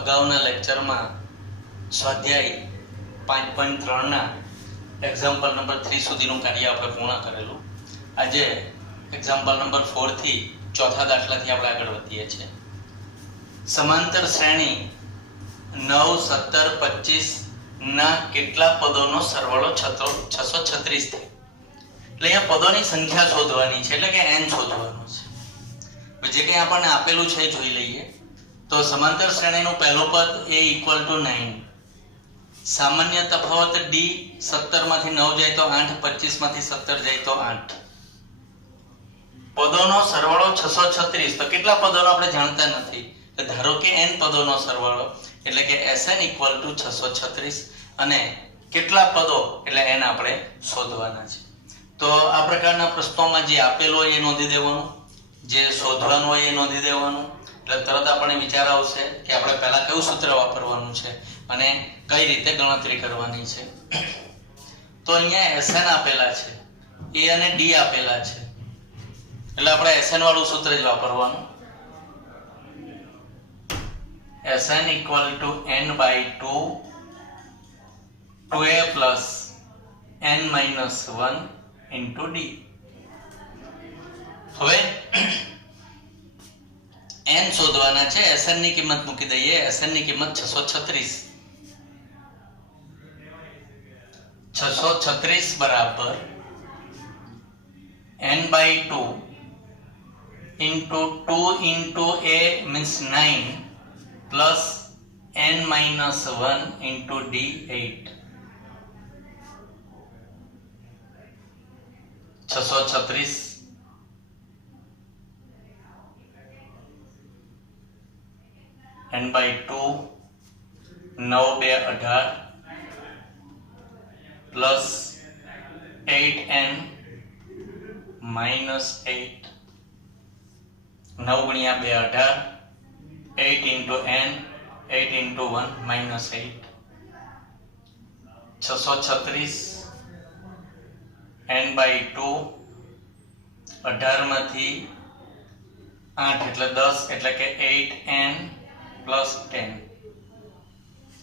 અગાઉના લેક્ચરમાં સ્વાધ્યાય 5.3 ના એક્ઝામ્પલ નંબર 3 સુધીનું કાર્ય આપણે પૂર્ણ કરેલું. આજે એક્ઝામ્પલ નંબર 4 થી ચોથા દાખલાથી આપણે આગળ વધીએ છીએ. સમાંતર શ્રેણી 9, 17, 25 ના કેટલા પદોનો સરવાળો 636 થાય. એટલે અહીંયા પદોની સંખ્યા શોધવાની છે, એટલે કે n શોધવાનો છે. જે કંઈ આપણને આપેલું છે એ જોઈ લઈએ. તો સમાંતર શ્રેણીનું પહેલું પદ a = 9, સામાન્ય તફાવત d 17 માંથી 9 જાય તો 8, 25 માંથી 17 જાય તો 8. પદોનો સરવાળો 636. તો કેટલા પદોનો આપણે જાણતા નથી, ધારો કે n પદોનો સરવાળો એટલે કે Sn = 636 અને કેટલા પદો એટલે n આપણે શોધવાના છે. તો આ પ્રકારના પ્રશ્નોમાં જે આપેલું હોય એ નોંધી દેવાનું, જે શોધવાનું હોય એ નોંધી દેવાનું. એટલે તરત આપણને વિચાર આવશે કે આપણે પહેલા કયું સૂત્ર વાપરવાનું છે અને કઈ રીતે ગણતરી કરવાની છે. તો અહીંયા Sn આપેલા છે, a અને d આપેલા છે, એટલે આપણે Sn વાળું સૂત્ર જ વાપરવાનું. Sn = n/2 2a + n - 1 * d. હવે n શોધવાના છે. Sn ની કિંમત મૂકી દઈએ. Sn ની કિંમત 636. 636 બરાબર n/2 * 2 * a means 9 plus n - 1 * d 8. 636 n/2 9 2 18 plus 8n - 8. 9 × 2 18, 8 × n, 8 × 1 -8. 636 n/2 18 માંથી 8 એટલે 10 એટલે કે 8n + 10.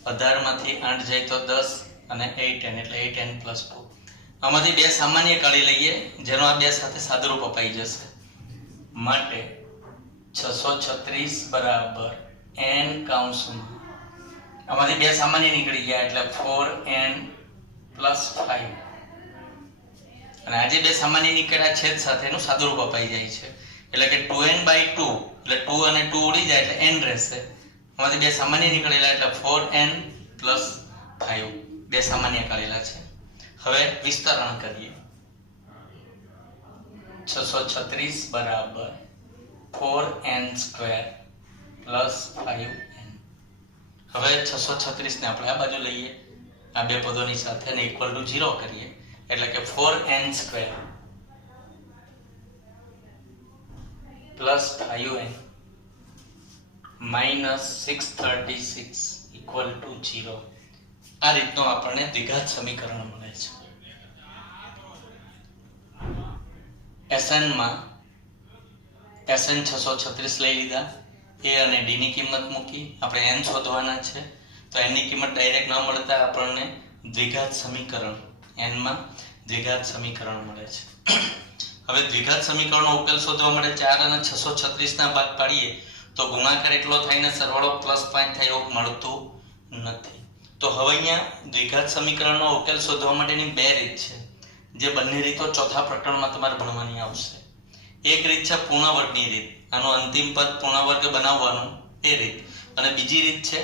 18 માંથી 8 જાય તો 10 અને 8n એટલે 8n + 2. આમાંથી બે સામાન્ય કાઢી લઈએ, જેનો આ બે સાથે સાદુરૂપ અપાઈ જશે. માટે 636 બરાબર n કૌંસમાં આમાંથી બે સામાન્ય નીકળી ગયા એટલે 4n + 5. અને આજે બે સામાન્ય નીકળ્યા છેદ સાથેનું સાદુરૂપ અપાઈ જાય છે, એટલે કે 2n/2 એટલે 2 અને 2 ઉડી જાય એટલે n રહેશે. આમાંથી બે સામાન્ય નીકળેલા એટલે 4n + 5 બે સામાન્ય કાઢેલા છે. હવે વિસ્તરણ કરીએ. 636 બરાબર 4n² + 5n. હવે 636 ને આપણે આ બાજુ લઈએ, આ બે પદોની સાથે ને = 0 કરીએ એટલે કે 4n² + 5n - 636 = 0. આ રીતનું આપણને દ્વિઘાત સમીકરણ મળે છે. Sn માં Sn 636 લઈ લીધા, a અને d ની કિંમત મૂકી, આપણે n શોધવાના છે. તો n ની કિંમત ડાયરેક્ટ ન મળતા આપણને દ્વિઘાત સમીકરણ n માં દ્વિઘાત સમીકરણ મળે છે. હવે દ્વિઘાત સમીકરણનો ઉકેલ શોધવા માટે 4 અને 636 ના ભાગ પાડીએ તો ગુણાકાર એટલો થાય ને સરવાળો +5 થાય એવું મળતું નથી. તો હવે અહીંયા દ્વિઘાત સમીકરણનો ઉકેલ શોધવા માટેની બે રીત છે, જે બંને રીતો ચોથા પ્રકરણમાં તમારે ભણવાની આવશે. એક રીત છે પૂર્ણ વર્ગની રીત, આનો અંતિમ પદ પૂર્ણ વર્ગ બનાવવાનું એ રીત. અને બીજી રીત છે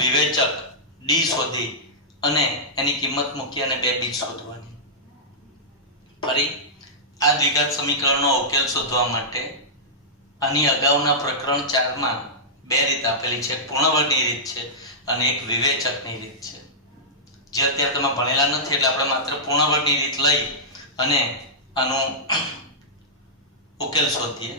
વિવેચક d શોધી અને એની કિંમત મૂકી અને બે બીજ શોધવાની. ફરી આ દ્વિઘાત સમીકરણનો ઉકેલ શોધવા માટે આની અગાઉના પ્રકરણ 4 માં બે રીત આપેલી છે, પૂર્ણ વર્ગની રીત છે અને એક વિવેચકની રીત છે. જે અત્યારે તમે ભણેલા નથી એટલે આપણે માત્ર પૂર્ણ વર્ગની રીત લઈ અને આનો ઉકેલ શોધીએ.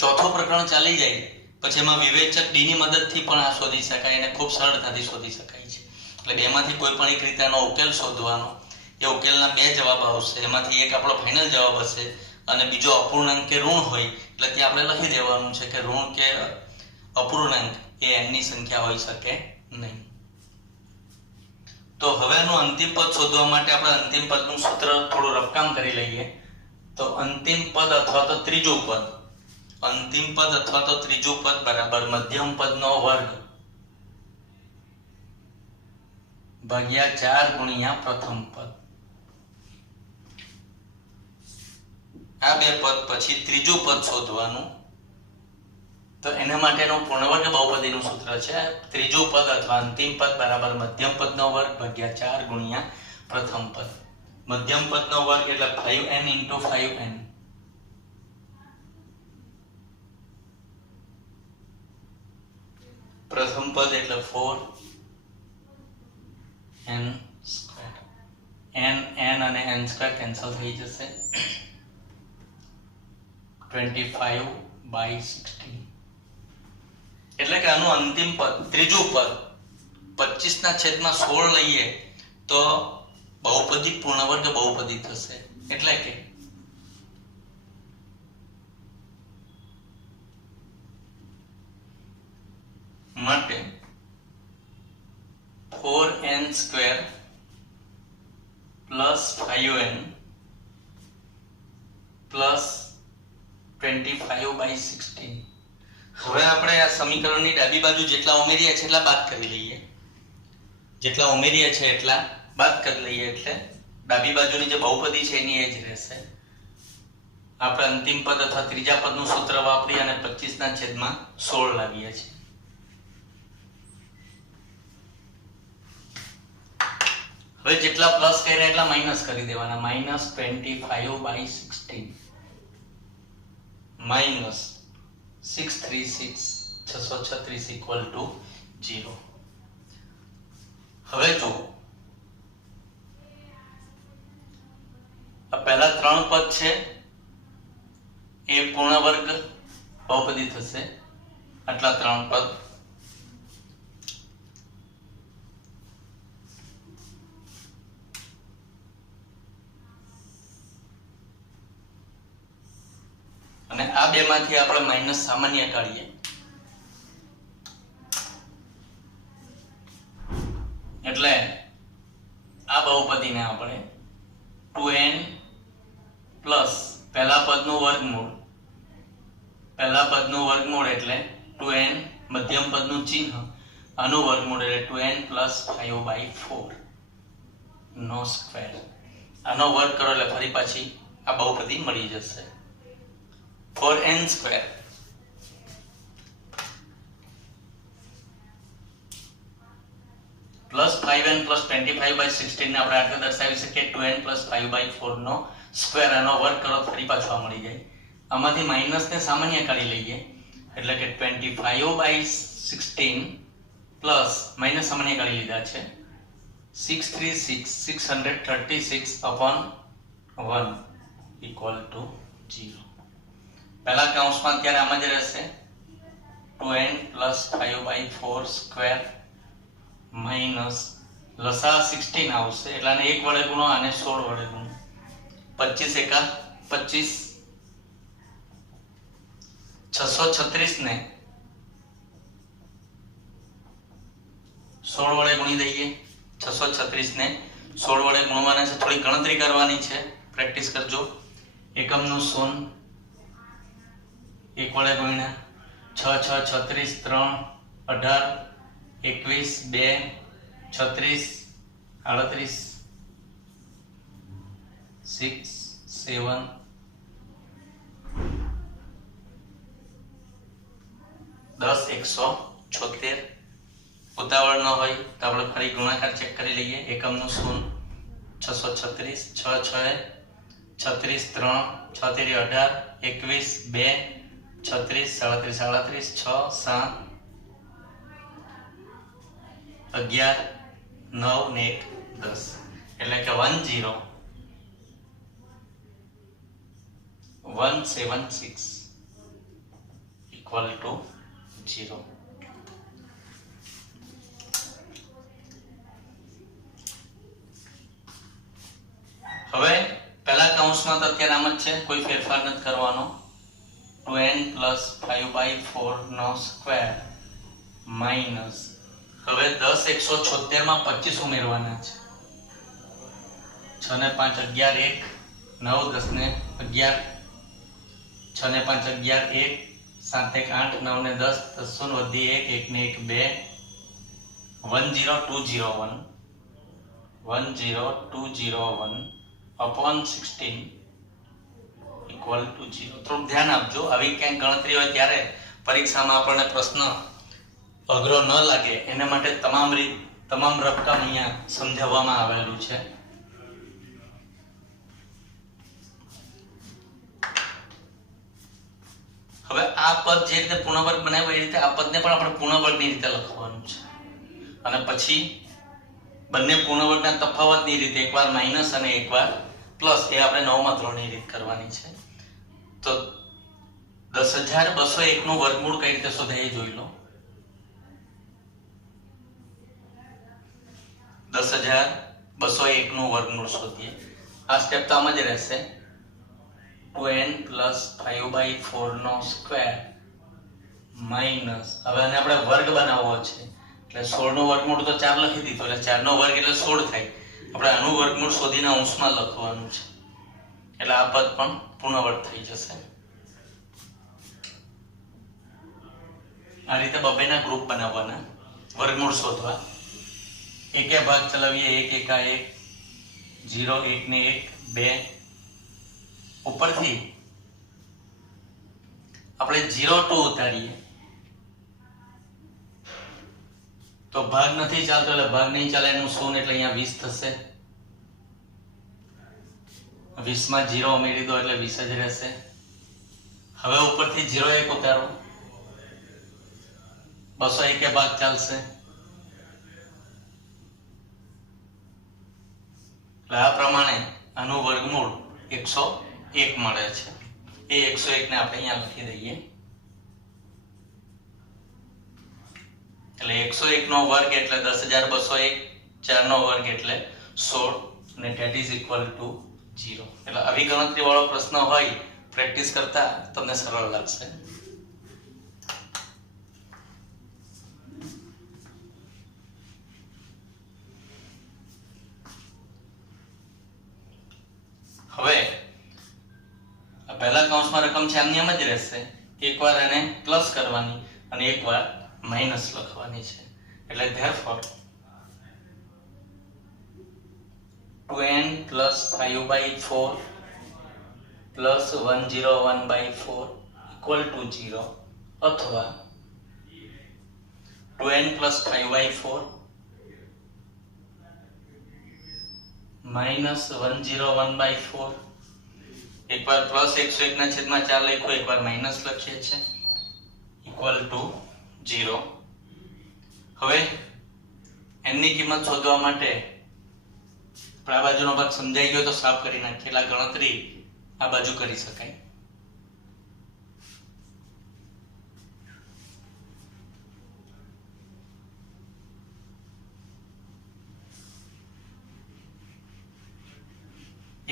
ચોથું પ્રકરણ ચાલી જાય પછી એમાં વિવેચક d ની મદદથી પણ આ શોધી શકાય અને ખૂબ સરળતાથી શોધી શકાય છે. એટલે બેમાંથી કોઈ પણ એક રીતે આનો ઉકેલ શોધવાનો. એ ઉકેલના બે જવાબ આવશે, એમાંથી એક આપણો ફાઇનલ જવાબ હશે અને બીજો અપૂર્ણાંક કે ઋણ હોય એટલે ત્યાં આપણે લખી દેવાનું છે કે ઋણ કે અપૂર્ણાંક એ n ની સંખ્યા હોઈ શકે નહીં। તો હવે આનું અંતિમ પદ શોધવા માટે આપણે અંતિમ પદનું સૂત્ર થોડું રફકામ કરી લઈએ। તો અંતિમ પદ અથવા તો ત્રીજું પદ, અંતિમ પદ અથવા તો ત્રીજું પદ બરાબર મધ્યમ પદનો વર્ગ ભાગ્યા 4 ગુણ્યા પ્રથમ પદ। આ બે પદ પછી ત્રીજું પદ શોધવાનું। તો એના માટેનું પૂર્ણવર્ગ બહુપદીનું સૂત્ર છે ત્રીજું પદ અથવા અંતિમ પદ બરાબર મધ્યમ પદનો વર્ગ ભાગ્યા 4 ગુણ્યા પ્રથમ પદ। મધ્યમ પદનો વર્ગ એટલે 5n * 5n, પ્રથમ પદ એટલે 4n²। n અને n² કેન્સલ થઈ જશે, 25/16 એટલે કે આનું અંતિમ પદ ત્રીજું પદ 25/16 લઈએ તો બહુપદી પૂર્ણવર્ગ બહુપદી થશે। એટલે કે માટે 4n² + 5n + 25/16। હવે આપણે આ સમીકરણની ડાબી બાજુ જેટલા ઉમેર્યા છે એટલા બાદ કરી લઈએ, જેટલા ઉમેર્યા છે એટલા બાદ કરી લઈએ એટલે ડાબી બાજુની જે બહુપદી છે એની એ જ રહેશે। આપણે અંતિમ પદ અથવા ત્રીજા પદનું સૂત્ર વાપરી અને 25/16 લાવીએ છીએ। હવે જેટલા પ્લસ કર્યા એટલા માઈનસ કરી દેવાના, -25/16 -636 = 0। હવે જો આ પહેલા ત્રણ પદ છે એ પૂર્ણ વર્ગ બહુપદી થશે, આટલા ત્રણ પદ। અને આ બે માંથી આપણે માઈનસ સામાન્ય કાઢીએ એટલે આ બહુપદીને આપણે 2n પ્લસ પહેલા પદનું વર્ગમૂળ એટલે 2n, મધ્યમ પદનું ચિહ્ન, આનું વર્ગમૂળ એટલે 2n + 5/4 નો સ્ક્વેર। આનો વર્ગ કરો એટલે ફરી પાછી આ બહુપદી મળી જશે, 4n² + 5n + 25/16 ને આપણે આ રીતે દર્શાવી શકીએ 2n + 5/4 નો સ્ક્વેર। આનો વર્ગ કરો ફરી પાછો મળી જાય। આમાંથી માઈનસ ને સામાન્ય કાઢી લઈએ એટલે કે 25/16 પ્લસ માઈનસ સામાન્ય કાઢી લીધા છે 636/1 = 0। પહેલા કૌંસમાં અત્યારે આમાં જ રહેશે 2n + 5/4² માઈનસ લસા 16 આવશે એટલે આને 1 વડે ગુણો, આને 16 વડે ગુણો, 25 એકા 25, 636 ને 16 વડે ગુણી દઈએ। 636 ને 16 વડે ગુણવાના છે, થોડી ગણતરી કરવાની છે, પ્રેક્ટિસ કરજો। એકમનું શૂન્ય 1 વડે ગુણ્યા 6 6 36 3 18 21 2 36 38 6 7 10 176। ઉતાવળ ન હોય તો આપણે ફરી ગુણાકાર ચેક કરી લઈએ। એકમનું શૂન્ય 636, 6 6 36 3 6 તેરી 18 21 2 36 37 38 6 7 11 9 ને 1 10 એટલે કે 10176 = 0। હવે પહેલા કૌંસમાં તો અત્યારે આમ જ છે, કોઈ ફેરફાર નથી કરવાનો। 2n + 5/4 નો સ્ક્વેર માઇનસ હવે 10 176 માં 25 ઉમેરવાના છે 6 ને 5 11 1 9 10 ને 11 6 ને 5 11 1 7 1 8 9 ને 10 10 શૂન્ય વધી 1 1 ને 1 2 10201 10201 upon 16 equal to 0. થોડું ધ્યાન આપજો આવી ક્યાંય ગણતરી હોય ત્યારે પરીક્ષામાં આપણને પ્રશ્ન અઘરો ન લાગે એના માટે તમામ રકમ અહીંયા સમજાવવામાં આવેલું છે. હવે આ પદ જે રીતે પૂર્ણવર્ગ બનાવ્યો એ રીતે આ પદને પણ આપણે પૂર્ણવર્ગની રીતે લખવાનું છે અને પછી બંને પૂર્ણવર્ગના તફાવતની રીતે એકવાર માઈનસ અને એકવાર પ્લસ એ આપણે 9મા ધોરણની રીત કરવાની છે. તો 10201 નું વર્ગમૂળ કઈ રીતે શોધાય એ જોઈ લો. 10201 નું વર્ગમૂળ શોધીએ. આ સ્ટેપ તો આમ જ રહેશે 2n + 5/4 નો સ્ક્વેર માઈનસ હવે આને આપણે વર્ગ બનાવવો છે એટલે 16 નું વર્ગમૂળ તો 4 લખી દીધો એટલે 4 નો વર્ગ એટલે 16 થાય. આપણે આનું વર્ગમૂળ શોધીને અંશમાં લખવાનું છે એટલે આ પદ પણ પૂર્ણવર્ગ થઈ જશે. આ રીતે બબેના ગ્રુપ બનાવવાના વર્ગમૂળ શોધવા. એકે ભાગ ચલાવીએ 1 1 1 0 1 ને 1 2 ઉપરથી આપણે 0 ઉતારીએ તો ભાગ નથી ચાલતો એટલે ભાગ નહીં ચાલે એનું શૂન્ય એટલે અહીંયા 20 થશે. 20 માં 0 ઉમેરી દો એટલે 20 જ રહેશે. હવે ઉપરથી 0 1 ઉતારો 201 ભાગ ચાલશે એટલે આ પ્રમાણે આનું વર્ગમૂળ 101 મળે છે. એ 101 ને આપણે અહીંયા લખી દઈએ એટલે 101 નો વર્ગ એટલે 10201 4 નો વર્ગ એટલે 16 અને that is equal to 0. એટલે આવી ગણતરી વાળો પ્રશ્ન હોય પ્રેક્ટિસ કરતા તમને સરળ લાગશે. હવે પહેલા કૌંસમાં રકમ છે આમની એમ જ રહેશે. એકવાર એને પ્લસ કરવાની અને એકવાર માઈનસ લખવાની છે એટલે therefore 2n + 5/4 + 101/4 equal to 0 અથવા 2n + 5/4 - 101/4 એકવાર પ્લસ 101 ના છેદમાં 4 લખ્યો એકવાર માઈનસ લખીએ છે equal to 0. હવે n ની કિંમત શોધવા માટે આ બાજુનો ભાગ સમજાઈ ગયો તો સાફ કરી નાખીએ એટલે ગણતરી આ બાજુ કરી શકાય.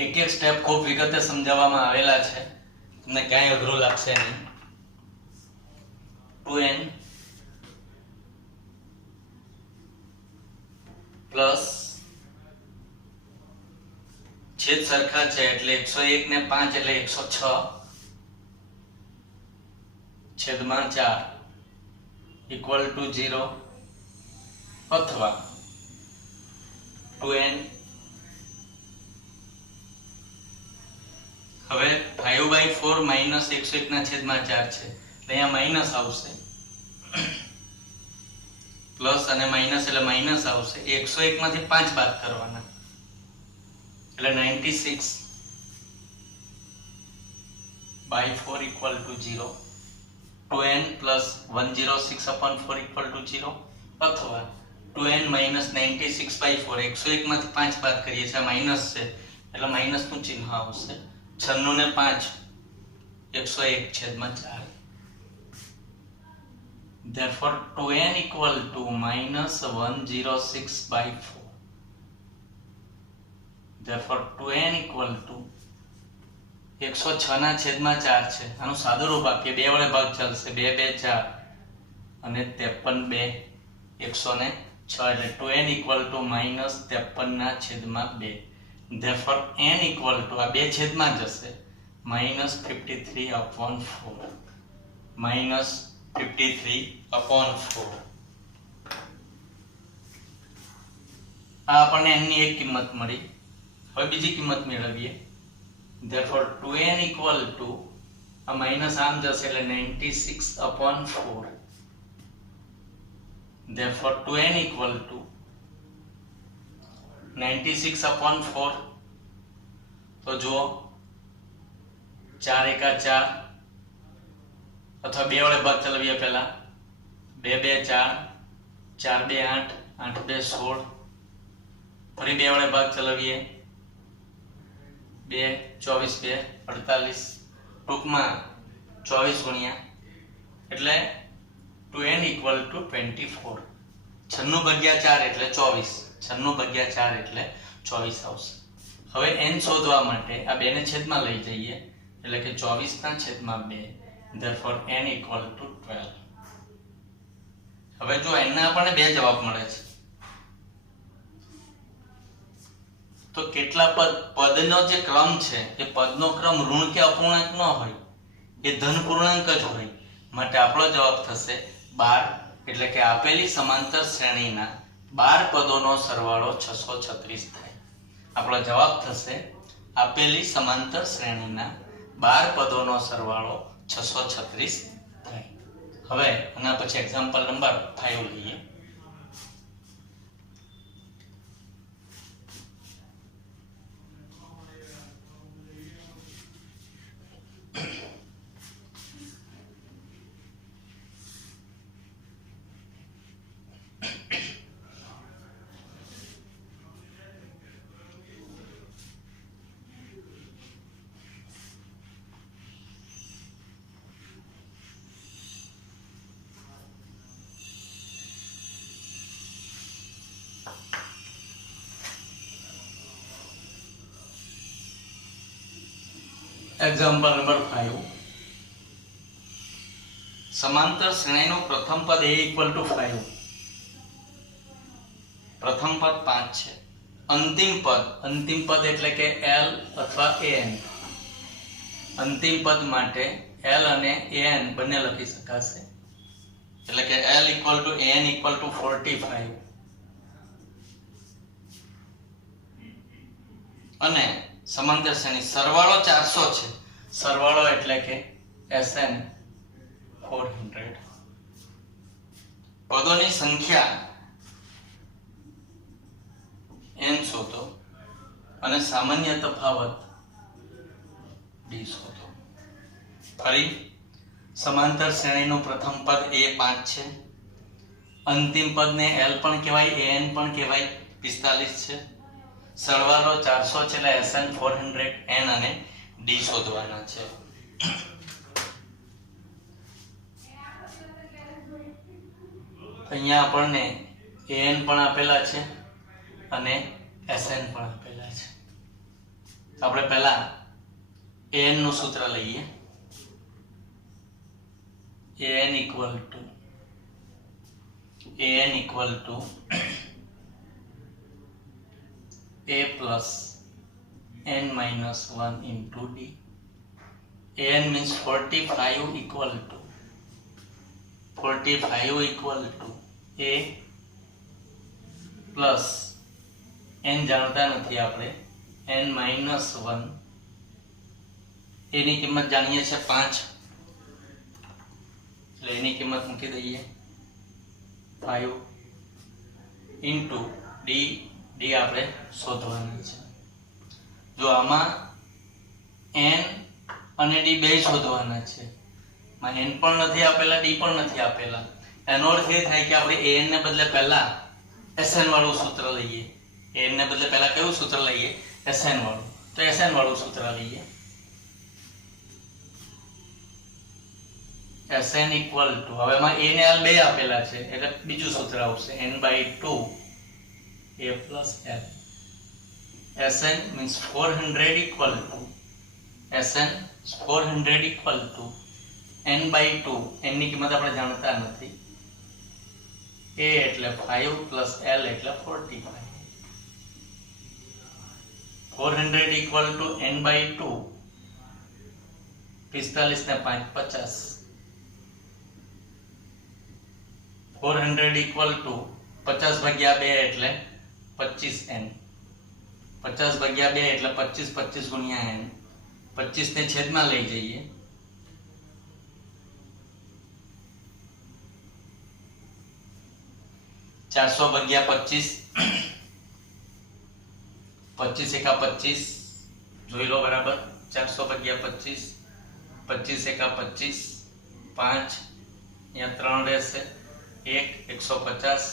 એક એક સ્ટેપ ખૂબ વિગતે સમજાવવામાં આવેલા છે તમને ક્યાંય અઘરું લાગશે નહીં. 2n પ્લસ છેદ સરખા છે એટલે 101 ને 5 એટલે 106 છેદમાં 4 equal to 0 અથવા 2n હવે 5/4 માઈનસ 101 ના છેદમાં 4 છે એટલે અહીંયા માઈનસ આવશે પ્લસ અને માઈનસ એટલે માઈનસ આવશે 101 માંથી 5 બાદ કરવાના એટલે 96/4 equal to 0. 2n + 106/4 equal to 0 અથવા 2n - 96/4 101 માંથી 5 બાદ કરીએ છીએ માઈનસ છે એટલે માઈનસ નું ચિહ્ન આવશે 96 ને 5 101 છેદમાં 4. Therefore 2n equal to -106/4. Therefore 2n equal to 106 ના છેદમાં 4 છે આનું સાદું રૂપ આપીએ 2 વડે ભાગ ચાલશે 2 2 4 અને 53 2 106 એટલે 2n equal to -53/2. Therefore n equal to આ બે છેદમાં જશે -53/4 -53/4. આ આપણને n ની એક કિંમત મળી. હવે બીજી કિંમત મેળવીએ. Therefore 2n ઇક્વલ ટુ આ માઈનસ આમ જશે એટલે 96/4. Therefore 2n equal to 96/4. તો જો 4 એકા 4 અથવા 2 વડે ભાગ ચલાવીએ પહેલા 2 2 4 4 2 8 8 2 16 ફરી 2 વડે ભાગ ચલાવીએ 2 24 2 48 ટૂંકમાં 24 ગુણ્યા એટલે 2n equal to 24. 96/4 એટલે 24. 96/4 એટલે 24 આવશે. હવે n શોધવા માટે આ બે ને છેદમાં લઈ જઈએ એટલે કે 24/2. Therefore n equal to 12. હવે જો n ના આપણને બે જવાબ મળે છે તો કેટલા પદનો જે ક્રમ છે એ પદનો ક્રમ ઋણ કે અપૂર્ણાંક ન હોય, એ ધન પૂર્ણાંક જ હોય. માટે આપણો જવાબ થશે 12 એટલે કે આપેલી સમાંતર શ્રેણીના 12 પદોનો સરવાળો 636 થાય. આપણો જવાબ થશે આપેલી સમાંતર શ્રેણીના 12 પદોનો સરવાળો 636 થાય. હવે આના પછી એક્ઝામ્પલ નંબર 5 લઈએ. Example number 5. સમાંતર શ્રેણીનું પ્રથમ પદ a equal to 5. પ્રથમ પદ 5 છે. અંતિમ પદ એટલે કે l અથવા an. અંતિમ પદ માટે l અને an બંને લખી શકાશે એટલે કે l equal to an equal to 45 અને સમાંતર શ્રેણી સરવાળો 400 છે. સરવાળો એટલે કે Sn 400. પદોની સંખ્યા n શોધો અને સામાન્ય તફાવત d શોધો. ફરી સમાંતર શ્રેણીનું પ્રથમ પદ a 5 છે. અંતિમ પદને l પણ કહેવાય, an પણ કહેવાય, 45 છે. સરવાળો 400 છે એટલે Sn 400, n અને d શોધવાના છે. અહીંયા આપણને an પણ આપેલા છે અને Sn પણ આપેલા છે. આપણે પહેલા an નું સૂત્ર લઈએ. an equal to a plus n minus 1 into d. an means 45 equal to a plus n જાણતા નથી આપણે, n minus 1. એની કિંમત જાણીએ છે 5 એટલે એની કિંમત મૂકી દઈએ 5 into d આપણે શોધવાની છે. જો આમાં n અને d બે શોધવાના છે. માં n પણ નથી આપેલા, d પણ નથી આપેલા. એનો અર્થ એ થાય કે આપણે an ને બદલે પહેલા Sn વાળું સૂત્ર લઈએ. an ને બદલે પહેલા કયું સૂત્ર લઈએ? Sn વાળું. તો Sn વાળું સૂત્ર લઈએ. Sn equal to, હવે માં a ને l બે આપેલા છે એટલે બીજું સૂત્ર આવશે n/2 a plus l. Sn means 400 equal to n/2. n ની કિંમત આપણે જાણતા નથી a એટલે 5 પ્લસ l એટલે 45. 400 ઇક્વલ ટુ n બાય 2. 45 ને 5 50. 400 ઇક્વલ ટુ 50 ભાગ્યા 2 એટલે 25n. 50 ભાગ્યા 2 એટલે 25 25 ગુણ્યા n. 25 ને છેદમાં લઈ જઈએ. 400 ભાગ્યા 25. 25 એકા 25 જોઈ લો બરાબર. 400 ભાગ્યા 25. 25 એકા 25. 5 અહીંયા 3 રહેશે. 1 150.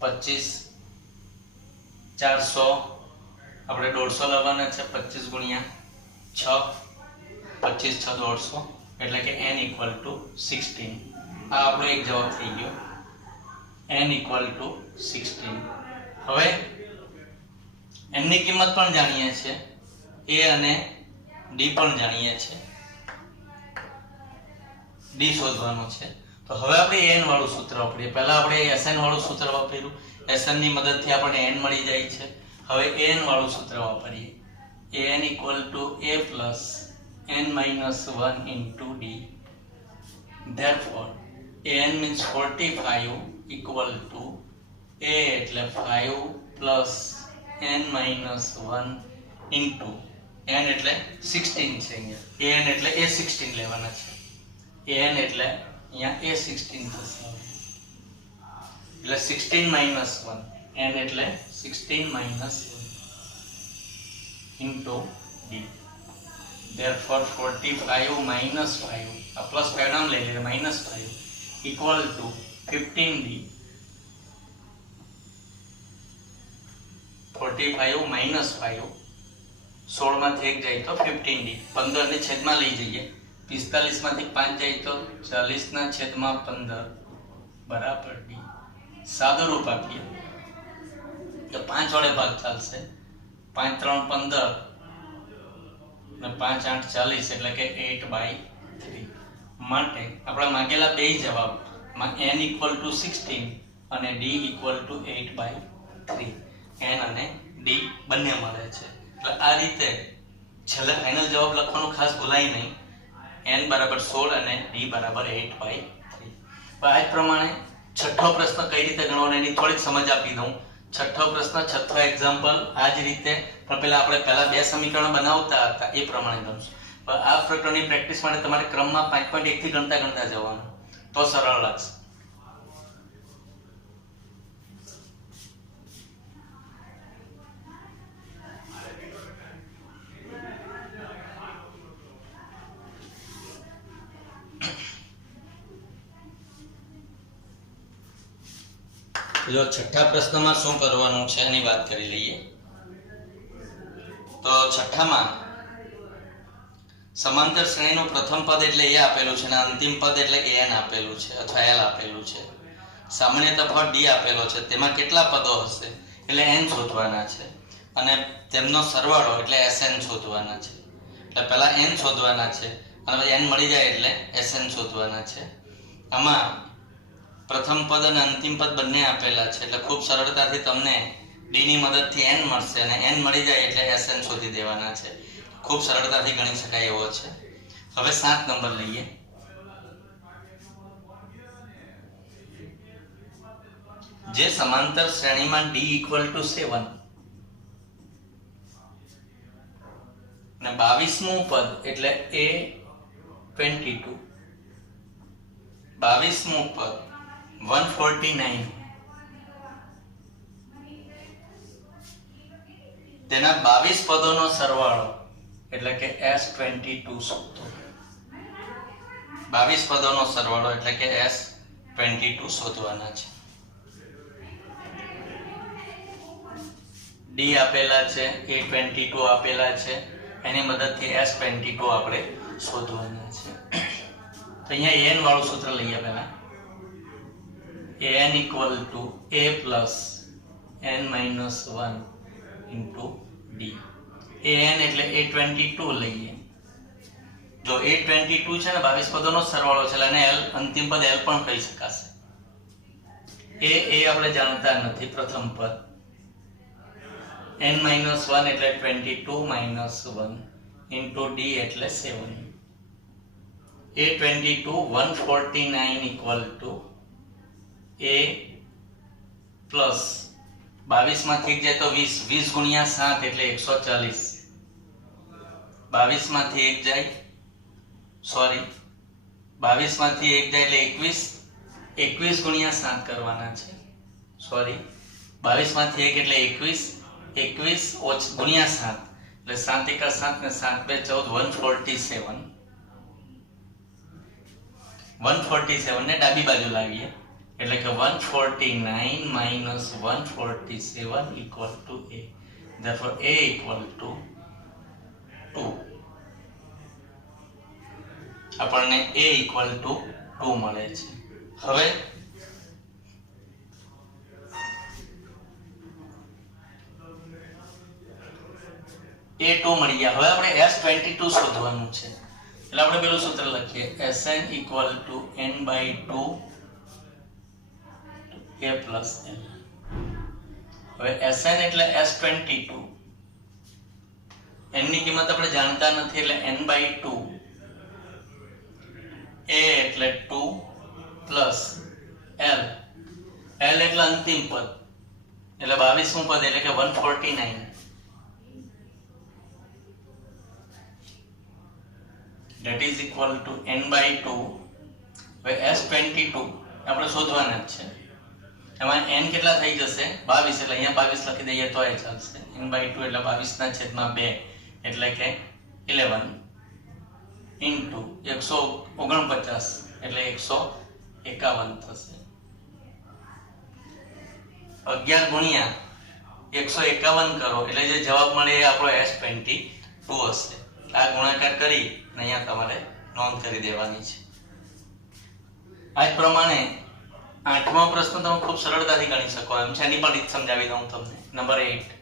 25 400 આપણે 150 લેવાના છે. 25 ગુણ્યા 6. 25 6 150 એટલે કે n ઇક્વલ ટુ 16. આ આપણો એક જવાબ થઈ ગયો. n equal to 16. હવે n ની કિંમત પણ જાણીએ છીએ, a અને d પણ જાણીએ છીએ. d શોધવાનો છે તો હવે આપણે an વાળું સૂત્ર વાપરીએ. પહેલા આપણે sn વાળું સૂત્ર વાપર્યું. sn ની મદદથી આપણને n મળી જાય છે. હવે an વાળું સૂત્ર વાપરીએ. an equal to a plus n minus 1 into d. Therefore an means 45 equal to a એટલે 5 plus n minus 1 into n એટલે 16 છે. અહીંયા an એટલે a16 લેવાના છે. an એટલે અહીંયા a16 થશે. એટલે 16 minus 1 n એટલે 16 minus 1 into d. Therefore 45 minus 5 આ પ્લસ 5 નામ લઈ લે minus 5 equal to 15d. 45 minus 5 16 માંથી 1 જાય તો 15d. 15 ને છેદમાં લઈ જઈએ. 45 માંથી 5 જાય તો 40 ના છેદમાં 15 બરાબર d. સાદું રૂપ આપીએ તો 5 વડે ભાગ ચાલશે. 5 3 15 ને 5 8 40 એટલે કે 8/3. માટે આપણા માંગેલા બે જવાબ માં n ઇક્વલ ટુ 16 અને d ઇક્વલ ટુ 8/3. n અને d બંને મળે છે. એટલે આ રીતે છેલ્લે ફાઇનલ જવાબ લખવાનું ખાસ ભૂલાય નહીં. n બરાબર 16 અને d બરાબર 8/3. આ જ પ્રમાણે છઠ્ઠો પ્રશ્ન કઈ રીતે ગણવાનો એની થોડીક સમજ આપી દઉં. છઠ્ઠો પ્રશ્ન, છઠ્ઠો એક્ઝામ્પલ આ જ રીતે, પણ પહેલા બે સમીકરણો બનાવતા હતા એ પ્રમાણે ગણશું. આ પ્રકરણની પ્રેક્ટિસ માટે તમારે ક્રમમાં 5.1 થી ગણતા જવાનું તો સરળ લાગશે. જો છઠ્ઠા પ્રશ્નમાં શું કરવાનું છે એની વાત કરી લઈએ. તો છઠ્ઠામાં સમાંતર શ્રેણીનું પ્રથમ પદ એટલે a આપેલું છે અને અંતિમ પદ એટલે an આપેલું છે અથવા l આપેલું છે. સામાન્ય તફાવત d આપેલો છે. તેમાં કેટલા પદો હશે એટલે n શોધવાના છે અને તેમનો સરવાળો એટલે sn શોધવાના છે. એટલે પહેલા n શોધવાના છે અને પછી n મળી જાય એટલે sn શોધવાના છે. આમાં પ્રથમ પદ અને અંતિમ પદ બંને આપેલા છે એટલે ખૂબ સરળતાથી તમને d ની મદદથી n મળશે અને n મળી જાય એટલે sn શોધી દેવાના છે. ખૂબ સરળતાથી ગણી શકાય એવો છે. હવે 7 નંબર લઈએ. જે સમાંતર શ્રેણીમાં d equal to 7 અને 22મું પદ એટલે a22, 22મું પદ 149, તેના 22 પદોનો સરવાળો એટલે કે S22 શોધો. 22 પદોનો સરવાળો એટલે કે S22 શોધવાના છે. D આપેલા છે, A22 આપેલા છે, એની મદદથી S22 આપણે શોધવાના છે. તો અહીંયા n વાળું સૂત્ર લઈએ પહેલા. an equal to a plus n minus 1 into d. an એટલે a22 લઈએ. જો a22 છે ને 22 પદોનો સરવાળો છે અને l અંતિમ પદ l પણ કહી શકાશે. એ આપણે જાણતા નથી પ્રથમ પદ n-1 એટલે 22 - 1 into d એટલે 7 a22 149 equal to a plus 22 માંથી 1 જાય તો 20 20 ગુણ્યા 7 એટલે 140 22 માંથી 1 જાય 22 માંથી 1 જાય એટલે 21 21 ગુણ્યા 7 કરવાના છે 22 માંથી 1 એટલે 21 ગુણ્યા 7 એટલે 7 × 7 ને 7 × 2 14 147 ને ડાબી બાજુ લાવીએ એટલે કે 149 - 147 equal to a. Therefore a equal to 2. આપણને a equal to 2 મળે છે. હવે a2 મળી ગયા. હવે આપણે s22 શોધવાનું છે. એટલે આપણે પેલું સૂત્ર લખીએ Sn equal to n/2 a plus l. હવે Sn એટલે s22 n ની કિંમત આપણે જાણતા નથી એટલે n/2 a એટલે 2 plus l એટલે અંતિમ પદ એટલે 22મું પદ એટલે કે 149 that is equal to n/2. હવે s22 આપણે શોધવાના જ છે. એમાં n કેટલા થઈ જશે 22 એટલે અહીંયા 22 લખી દઈએ તો એ ચાલશે. n/2 એટલે 22/2 એટલે કે 11 into 149 એટલે 151 થશે. 11 ગુણ્યા 151 કરો એટલે જે જવાબ મળે એ આપણો s22 હશે. આ ગુણાકાર કરી અને અહીંયા તમારે નોંધ કરી દેવાની છે. આ જ પ્રમાણે 8મો પ્રશ્ન તમે ખૂબ સરળતાથી ગણી શકો એમ છે. એની પણ રીત સમજાવી દઉં તમને. નંબર 8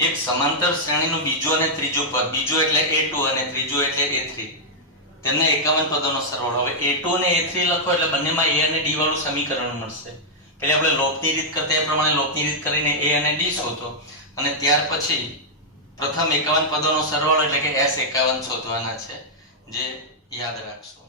એક સમાંતર શ્રેણીનું બીજું અને ત્રીજું પદ, બીજું એટલે a2 અને ત્રીજું એટલે a3, તેમને 51 પદોનો સરવાળો. હવે a2 અને a3 લખો એટલે બંનેમાં a અને d વાળું સમીકરણ મળશે. એટલે આપણે લોપની રીત કરતા એ પ્રમાણે લોપની રીત કરીને a અને d શોધો અને ત્યાર પછી પ્રથમ 51 પદોનો સરવાળો એટલે કે s51 શોધવાના છે, જે યાદ રાખશો.